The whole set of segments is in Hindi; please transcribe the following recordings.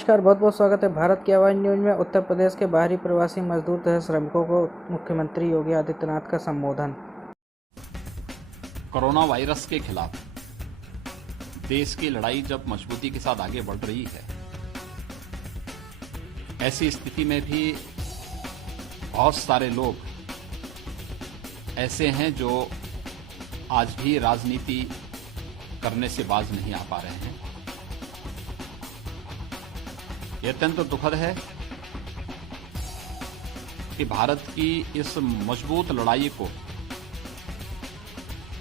नमस्कार, बहुत बहुत स्वागत है भारत की आवाज़ न्यूज में। उत्तर प्रदेश के बाहरी प्रवासी मजदूर तथा श्रमिकों को मुख्यमंत्री योगी आदित्यनाथ का संबोधन। कोरोना वायरस के खिलाफ देश की लड़ाई जब मजबूती के साथ आगे बढ़ रही है, ऐसी स्थिति में भी बहुत सारे लोग ऐसे हैं जो आज भी राजनीति करने से बाज नहीं आ पा रहे हैं। यह अत्यंत दुखद है कि भारत की इस मजबूत लड़ाई को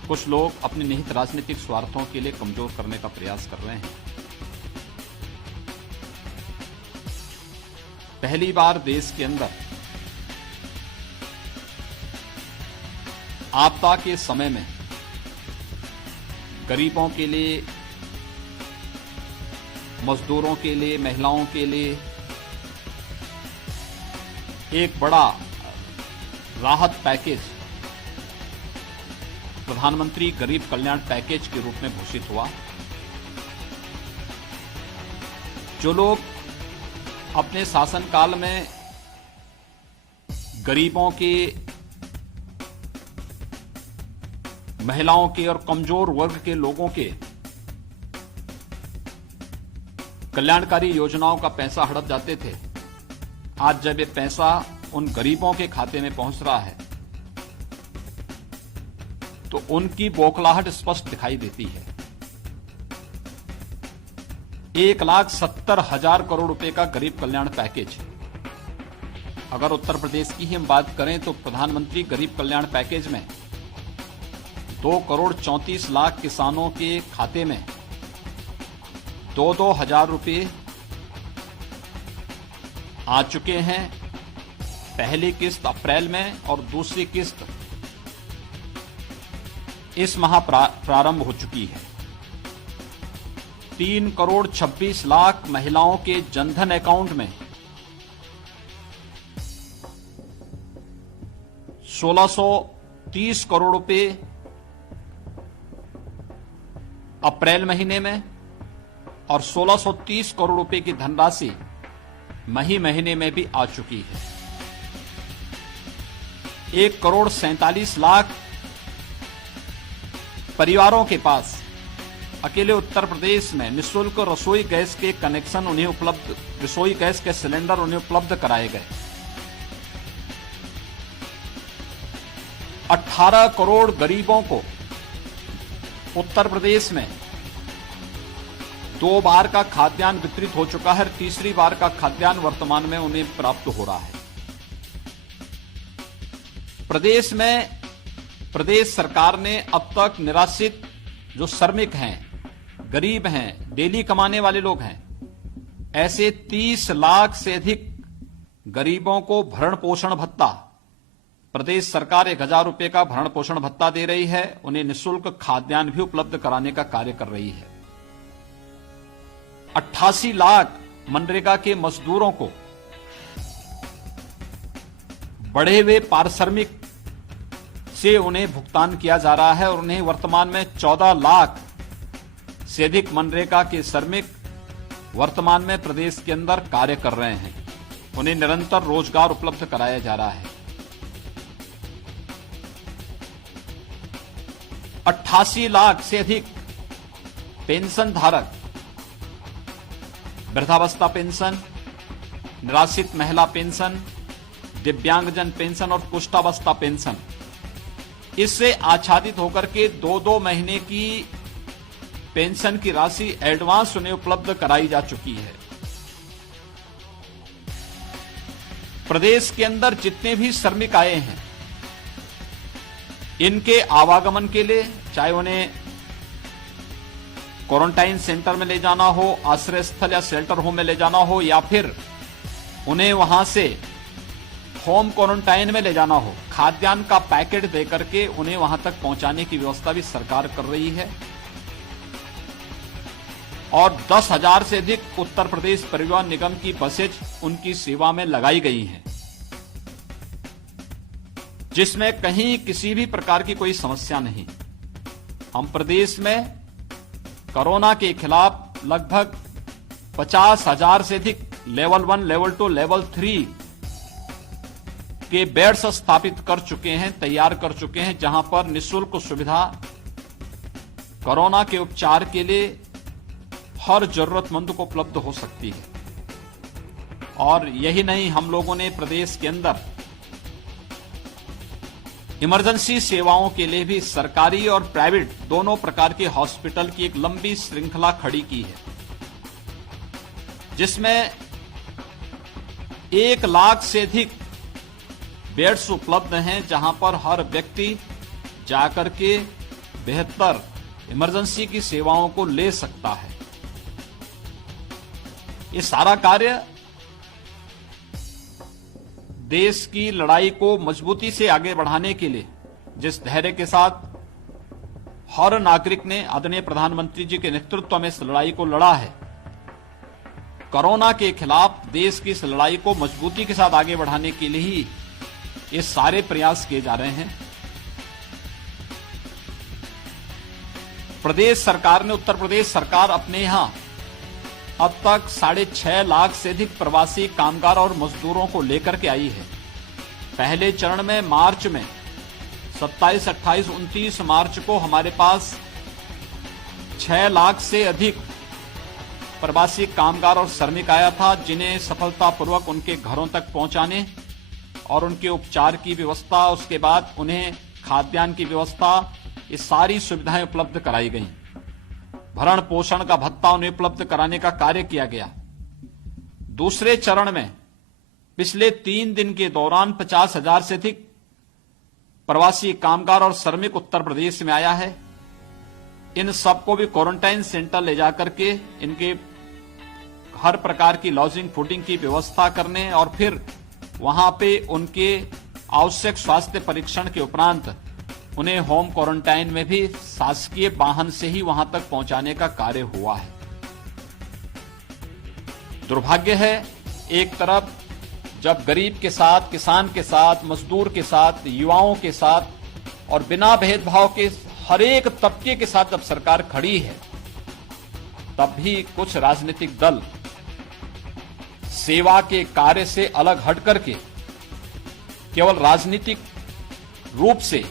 कुछ लोग अपने निहित राजनीतिक स्वार्थों के लिए कमजोर करने का प्रयास कर रहे हैं। पहली बार देश के अंदर आपदा के समय में गरीबों के लिए, मजदूरों के लिए, महिलाओं के लिए एक बड़ा राहत पैकेज प्रधानमंत्री गरीब कल्याण पैकेज के रूप में घोषित हुआ। जो लोग अपने शासनकाल में गरीबों के, महिलाओं के और कमजोर वर्ग के लोगों के कल्याणकारी योजनाओं का पैसा हड़प जाते थे, आज जब ये पैसा उन गरीबों के खाते में पहुंच रहा है तो उनकी बौखलाहट स्पष्ट दिखाई देती है। 1,70,000 करोड़ रुपए का गरीब कल्याण पैकेज। अगर उत्तर प्रदेश की ही हम बात करें तो प्रधानमंत्री गरीब कल्याण पैकेज में 2,34,00,000 किसानों के खाते में 2-2 हजार रुपये आ चुके हैं। पहली किस्त अप्रैल में और दूसरी किस्त इस माह प्रारंभ हो चुकी है। 3,26,00,000 महिलाओं के जनधन अकाउंट में 1,630 करोड़ रुपए अप्रैल महीने में और 1,630 करोड़ रुपए की धनराशि मई महीने में भी आ चुकी है। 1,47,00,000 परिवारों के पास अकेले उत्तर प्रदेश में निःशुल्क रसोई गैस के कनेक्शन उन्हें उपलब्ध, रसोई गैस के सिलेंडर उन्हें उपलब्ध कराए गए। 18 करोड़ गरीबों को उत्तर प्रदेश में 2 बार का खाद्यान्न वितरित हो चुका है। तीसरी बार का खाद्यान्न वर्तमान में उन्हें प्राप्त हो रहा है। प्रदेश में प्रदेश सरकार ने अब तक निराश्रित जो श्रमिक हैं, गरीब हैं, डेली कमाने वाले लोग हैं, ऐसे 30 लाख से अधिक गरीबों को भरण पोषण भत्ता, प्रदेश सरकार 1,000 रुपए का भरण पोषण भत्ता दे रही है। उन्हें निःशुल्क खाद्यान्न भी उपलब्ध कराने का कार्य कर रही है। 88 लाख मनरेगा के मजदूरों को बढ़े हुए पारिश्रमिक से उन्हें भुगतान किया जा रहा है और उन्हें वर्तमान में 14 लाख से अधिक मनरेगा के श्रमिक वर्तमान में प्रदेश के अंदर कार्य कर रहे हैं। उन्हें निरंतर रोजगार उपलब्ध कराया जा रहा है। 88 लाख से अधिक पेंशन धारक, वृद्धावस्था पेंशन, निराश्रित महिला पेंशन, दिव्यांगजन पेंशन और कुष्ठावस्था पेंशन, इससे आच्छादित होकर के 2-2 महीने की पेंशन की राशि एडवांस उन्हें उपलब्ध कराई जा चुकी है। प्रदेश के अंदर जितने भी श्रमिक आए हैं, इनके आवागमन के लिए, चाहे उन्हें क्वारंटाइन सेंटर में ले जाना हो, आश्रय स्थल या शेल्टर होम में ले जाना हो, या फिर उन्हें वहां से होम क्वारंटाइन में ले जाना हो, खाद्यान्न का पैकेट देकर के उन्हें वहां तक पहुंचाने की व्यवस्था भी सरकार कर रही है। और 10,000 से अधिक उत्तर प्रदेश परिवहन निगम की बसेज उनकी सेवा में लगाई गई हैं, जिसमें कहीं किसी भी प्रकार की कोई समस्या नहीं। हम प्रदेश में कोरोना के खिलाफ लगभग 50,000 से अधिक लेवल 1, लेवल 2, लेवल 3 के बेड्स स्थापित कर चुके हैं, तैयार कर चुके हैं, जहां पर निःशुल्क सुविधा कोरोना के उपचार के लिए हर जरूरतमंद को उपलब्ध हो सकती है। और यही नहीं, हम लोगों ने प्रदेश के अंदर इमरजेंसी सेवाओं के लिए भी सरकारी और प्राइवेट दोनों प्रकार के हॉस्पिटल की एक लंबी श्रृंखला खड़ी की है, जिसमें 1 लाख से अधिक बेड्स उपलब्ध हैं, जहां पर हर व्यक्ति जाकर के बेहतर इमरजेंसी की सेवाओं को ले सकता है। ये सारा कार्य देश की लड़ाई को मजबूती से आगे बढ़ाने के लिए जिस धैर्य के साथ हर नागरिक ने आदरणीय प्रधानमंत्री जी के नेतृत्व में इस लड़ाई को लड़ा है, कोरोना के खिलाफ देश की इस लड़ाई को मजबूती के साथ आगे बढ़ाने के लिए ही ये सारे प्रयास किए जा रहे हैं। प्रदेश सरकार ने, उत्तर प्रदेश सरकार अपने यहां अब तक 6.5 लाख से अधिक प्रवासी कामगार और मजदूरों को लेकर के आई है। पहले चरण में मार्च में 27, 28, 29 मार्च को हमारे पास 6 लाख से अधिक प्रवासी कामगार और श्रमिक आया था, जिन्हें सफलतापूर्वक उनके घरों तक पहुंचाने और उनके उपचार की व्यवस्था, उसके बाद उन्हें खाद्यान्न की व्यवस्था, ये सारी सुविधाएं उपलब्ध कराई गई। भरण पोषण का भत्ता उन्हें उपलब्ध कराने का कार्य किया गया। दूसरे चरण में पिछले 3 दिन के दौरान 50,000 से अधिक प्रवासी कामगार और श्रमिक उत्तर प्रदेश में आया है। इन सबको भी क्वारंटाइन सेंटर ले जाकर के इनके हर प्रकार की लॉजिंग, फूडिंग की व्यवस्था करने और फिर वहां पे उनके आवश्यक स्वास्थ्य परीक्षण के उपरांत उन्हें होम क्वारंटाइन में भी शासकीय वाहन से ही वहां तक पहुंचाने का कार्य हुआ है। दुर्भाग्य है, एक तरफ जब गरीब के साथ, किसान के साथ, मजदूर के साथ, युवाओं के साथ और बिना भेदभाव के हर एक तबके के साथ जब सरकार खड़ी है, तब भी कुछ राजनीतिक दल सेवा के कार्य से अलग हट करके केवल राजनीतिक रूप से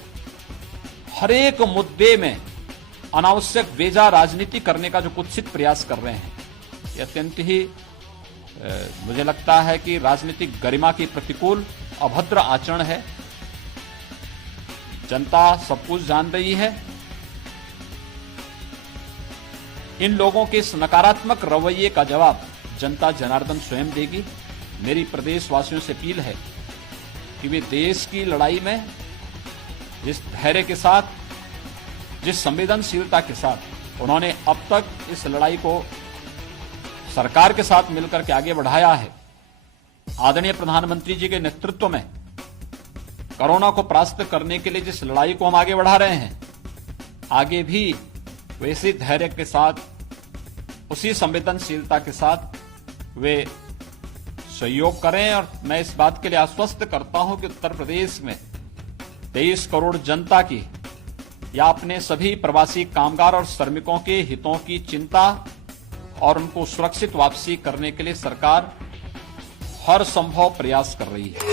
हर एक मुद्दे में अनावश्यक बेजा राजनीति करने का जो कुत्सित प्रयास कर रहे हैं, यह अत्यंत ही मुझे लगता है कि राजनीतिक गरिमा की प्रतिकूल अभद्र आचरण है। जनता सब कुछ जान रही है। इन लोगों के इस नकारात्मक रवैये का जवाब जनता जनार्दन स्वयं देगी। मेरी प्रदेशवासियों से अपील है कि वे देश की लड़ाई में जिस धैर्य के साथ, जिस संवेदनशीलता के साथ उन्होंने अब तक इस लड़ाई को सरकार के साथ मिलकर के आगे बढ़ाया है, आदरणीय प्रधानमंत्री जी के नेतृत्व में कोरोना को परास्त करने के लिए जिस लड़ाई को हम आगे बढ़ा रहे हैं, आगे भी वैसे धैर्य के साथ, उसी संवेदनशीलता के साथ वे सहयोग करें। और मैं इस बात के लिए आश्वस्त करता हूं कि उत्तर प्रदेश में 23 करोड़ जनता की या अपने सभी प्रवासी कामगार और श्रमिकों के हितों की चिंता और उनको सुरक्षित वापसी करने के लिए सरकार हर संभव प्रयास कर रही है।